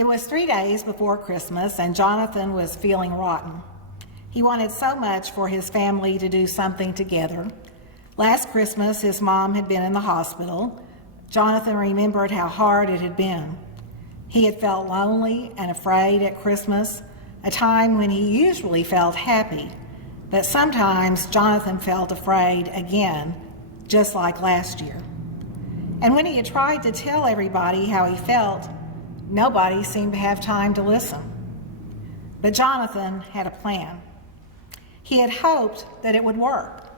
It was 3 days before Christmas, and Jonathan was feeling rotten. He wanted so much for his family to do something together. Last Christmas, his mom had been in the hospital. Jonathan remembered how hard it had been. He had felt lonely and afraid at Christmas, a time when he usually felt happy. But sometimes Jonathan felt afraid again, just like last year. And when he had tried to tell everybody how he felt, nobody seemed to have time to listen. But Jonathan had a plan. He had hoped that it would work.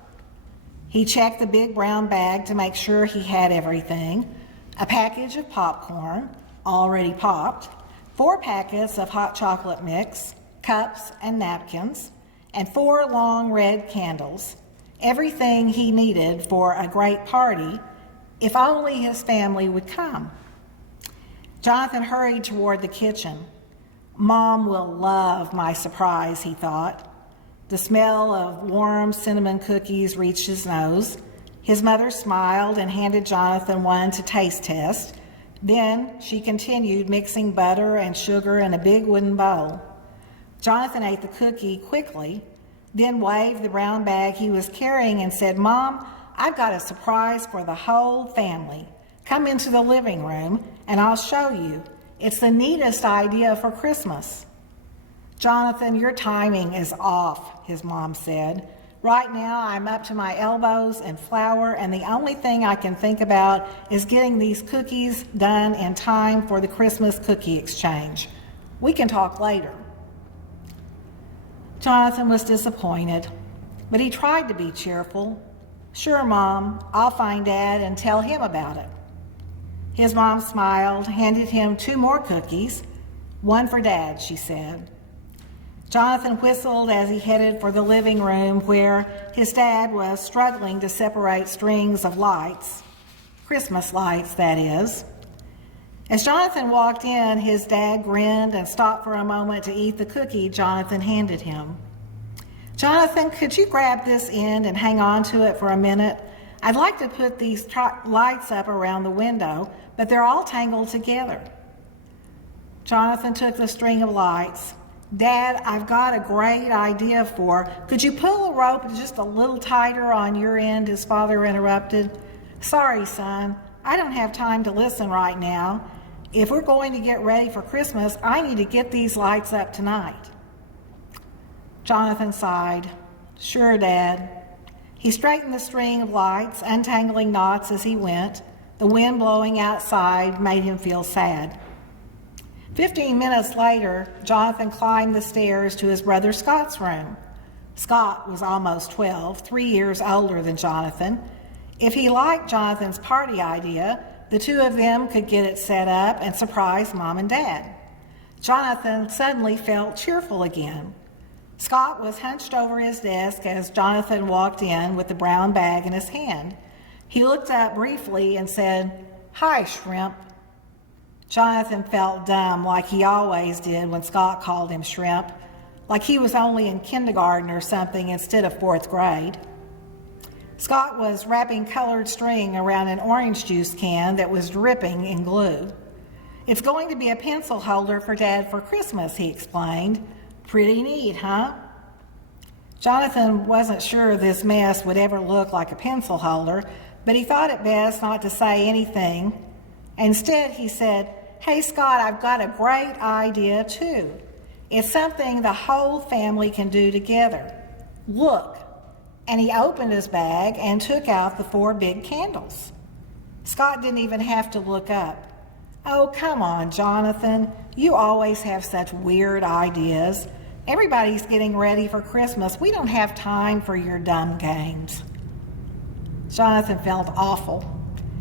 He checked the big brown bag to make sure he had everything: a package of popcorn, already popped, 4 packets of hot chocolate mix, cups and napkins, and 4 long red candles, everything he needed for a great party, if only his family would come. Jonathan hurried toward the kitchen. Mom will love my surprise, he thought. The smell of warm cinnamon cookies reached his nose. His mother smiled and handed Jonathan one to taste test. Then she continued mixing butter and sugar in a big wooden bowl. Jonathan ate the cookie quickly, then waved the brown bag he was carrying and said, "Mom, I've got a surprise for the whole family. Come into the living room and I'll show you. It's the neatest idea for Christmas." "Jonathan, your timing is off," his mom said. "Right now I'm up to my elbows in flour, and the only thing I can think about is getting these cookies done in time for the Christmas cookie exchange. We can talk later." Jonathan was disappointed, but he tried to be cheerful. "Sure, Mom, I'll find Dad and tell him about it." His mom smiled, handed him 2 more cookies. "One for Dad," she said. Jonathan whistled as he headed for the living room, where his dad was struggling to separate strings of lights, Christmas lights, that is. As Jonathan walked in, his dad grinned and stopped for a moment to eat the cookie Jonathan handed him. "Jonathan, could you grab this end and hang on to it for a minute? I'd like to put these lights up around the window, but they're all tangled together." Jonathan took the string of lights. "Dad, I've got a great idea could you pull the rope just a little tighter on your end?" his father interrupted. "Sorry, son, I don't have time to listen right now. If we're going to get ready for Christmas, I need to get these lights up tonight." Jonathan sighed. "Sure, Dad." He straightened the string of lights, untangling knots as he went. The wind blowing outside made him feel sad. 15 minutes later, Jonathan climbed the stairs to his brother Scott's room. Scott was almost 12, 3 years older than Jonathan. If he liked Jonathan's party idea, the 2 of them could get it set up and surprise Mom and Dad. Jonathan suddenly felt cheerful again. Scott was hunched over his desk as Jonathan walked in with the brown bag in his hand. He looked up briefly and said, "Hi, Shrimp." Jonathan felt dumb, like he always did when Scott called him Shrimp, like he was only in kindergarten or something instead of 4th grade. Scott was wrapping colored string around an orange juice can that was dripping in glue. "It's going to be a pencil holder for Dad for Christmas," he explained. "Pretty neat, huh?" Jonathan wasn't sure this mess would ever look like a pencil holder, but he thought it best not to say anything. Instead, he said, "Hey, Scott, I've got a great idea, too. It's something the whole family can do together. Look." And he opened his bag and took out the 4 big candles. Scott didn't even have to look up. "Oh, come on, Jonathan. You always have such weird ideas. Everybody's getting ready for Christmas. We don't have time for your dumb games." Jonathan felt awful.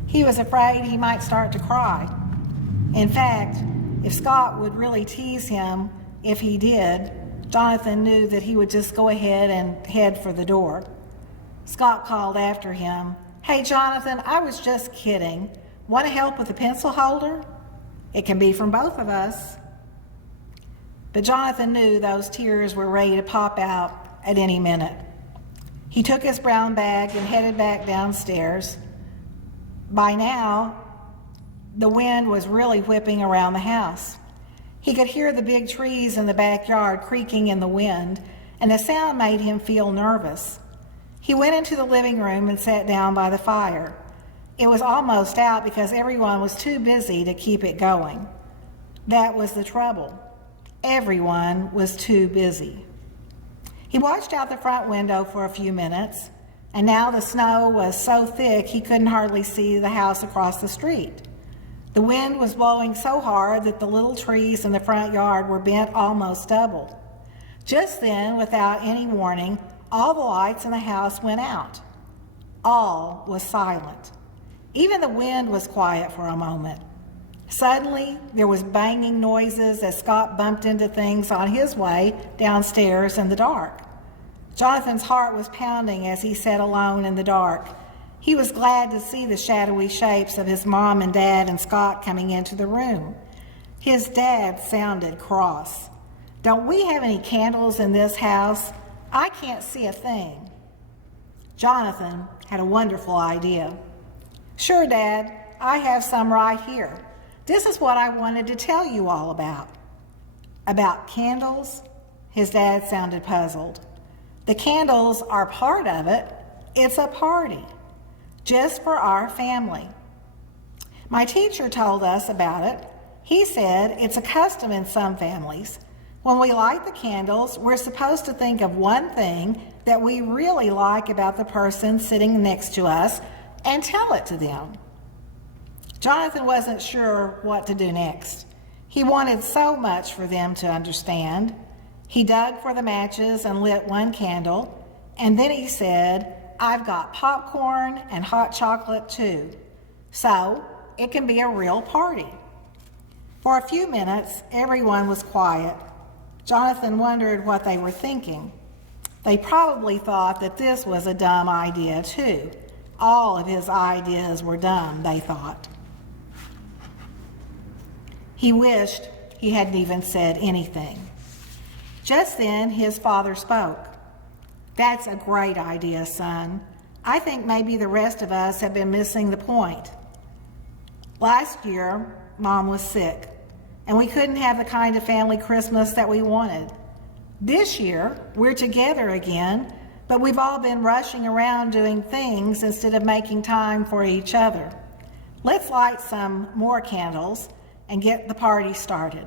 He was afraid he might start to cry. In fact, if Scott would really tease him, if he did, Jonathan knew that he would just go ahead and head for the door. Scott called after him, "Hey, Jonathan, I was just kidding. Want to help with the pencil holder? It can be from both of us." But Jonathan knew those tears were ready to pop out at any minute. He took his brown bag and headed back downstairs. By now, the wind was really whipping around the house. He could hear the big trees in the backyard creaking in the wind, and the sound made him feel nervous. He went into the living room and sat down by the fire. It was almost out because everyone was too busy to keep it going. That was the trouble. Everyone was too busy. He watched out the front window for a few minutes, and now the snow was so thick he couldn't hardly see the house across the street. The wind was blowing so hard that the little trees in the front yard were bent almost double. Just then, without any warning, all the lights in the house went out. All was silent. Even the wind was quiet for a moment. Suddenly, there was banging noises as Scott bumped into things on his way downstairs in the dark. Jonathan's heart was pounding as he sat alone in the dark. He was glad to see the shadowy shapes of his mom and dad and Scott coming into the room. His dad sounded cross. "Don't we have any candles in this house? I can't see a thing." Jonathan had a wonderful idea. "Sure, Dad, I have some right here. This is what I wanted to tell you all about." "About candles?" His dad sounded puzzled. "The candles are part of it. It's a party. Just for our family. My teacher told us about it. He said it's a custom in some families. When we light the candles, we're supposed to think of one thing that we really like about the person sitting next to us and tell it to them." Jonathan wasn't sure what to do next. He wanted so much for them to understand. He dug for the matches and lit one candle, and then he said, "I've got popcorn and hot chocolate too, so it can be a real party." For a few minutes, everyone was quiet. Jonathan wondered what they were thinking. They probably thought that this was a dumb idea too. All of his ideas were dumb, they thought. He wished he hadn't even said anything. Just then, his father spoke. "That's a great idea, son. I think maybe the rest of us have been missing the point. Last year, Mom was sick, and we couldn't have the kind of family Christmas that we wanted. This year, we're together again, but we've all been rushing around doing things instead of making time for each other. Let's light some more candles and get the party started."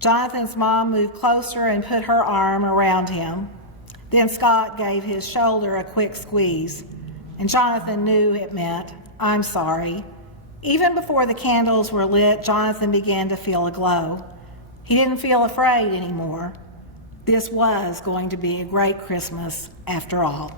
Jonathan's mom moved closer and put her arm around him. Then Scott gave his shoulder a quick squeeze, and Jonathan knew it meant, "I'm sorry." Even before the candles were lit, Jonathan began to feel a glow. He didn't feel afraid anymore. This was going to be a great Christmas after all.